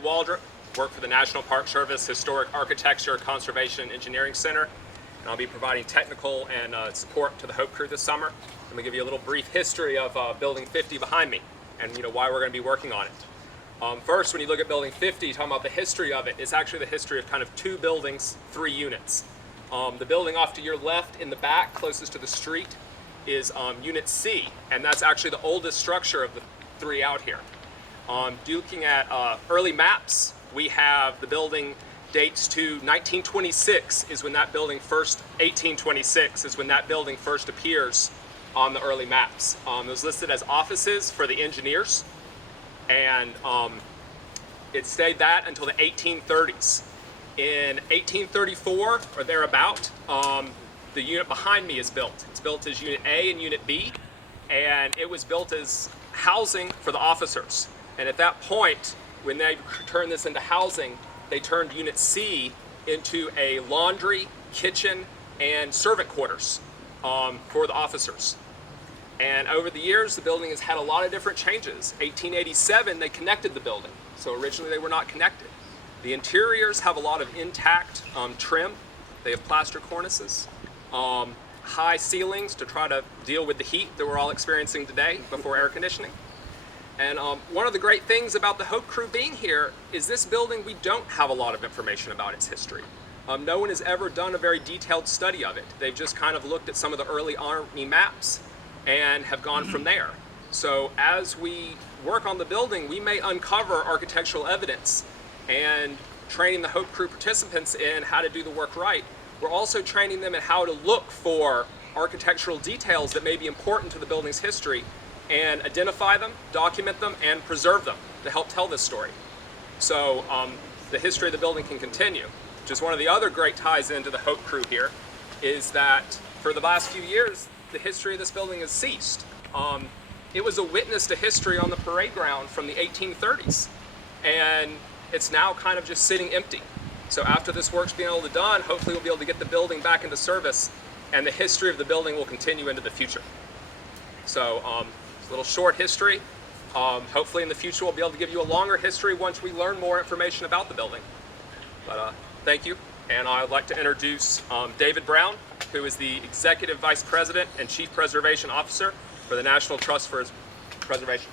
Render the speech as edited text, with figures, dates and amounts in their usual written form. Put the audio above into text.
Waltrip, work for the National Park Service Historic Architecture, Conservation, and Engineering Center, and I'll be providing technical and support to the Hope Crew this summer. I'm going to give you a little brief history of Building 50 behind me and why we're going to be working on it. First, when you look at Building 50, talking about the history of it, it's actually the history of kind of 2 buildings, 3 units. The building off to your left in the back, closest to the street, is Unit C, and that's actually the oldest structure of the 3 out here. Looking at early maps, we have the building dates to 1926 is when that building first, 1826 is when that building first appears on the early maps. It was listed as offices for the engineers, and it stayed that until the 1830s. In 1834 or thereabout, the unit behind me is built. It's built as Unit A and Unit B, and it was built as housing for the officers. And at that point, when they turned this into housing, they turned Unit C into a laundry, kitchen, and servant quarters for the officers. And over the years, the building has had a lot of different changes. 1887, they connected the building. So originally they were not connected. The interiors have a lot of intact trim. They have plaster cornices, high ceilings to try to deal with the heat that we're all experiencing today before air conditioning. And one of the great things about the Hope Crew being here is this building, we don't have a lot of information about its history. No one has ever done a very detailed study of it. They've just kind of looked at some of the early Army maps and have gone from there. So as we work on the building, we may uncover architectural evidence, and training the Hope Crew participants in how to do the work right. We're also training them in how to look for architectural details that may be important to the building's history and identify them, document them, and preserve them to help tell this story. So the history of the building can continue. Just one of the other great ties into the Hope Crew here is that for the last few years, the history of this building has ceased. It was a witness to history on the parade ground from the 1830s, and it's now kind of just sitting empty. So after this work's being able to done, hopefully we'll be able to get the building back into service, and the history of the building will continue into the future. So a little short history. Hopefully in the future we'll be able to give you a longer history once we learn more information about the building. But thank you, and I'd like to introduce David Brown, who is the Executive Vice President and Chief Preservation Officer for the National Trust for Preservation.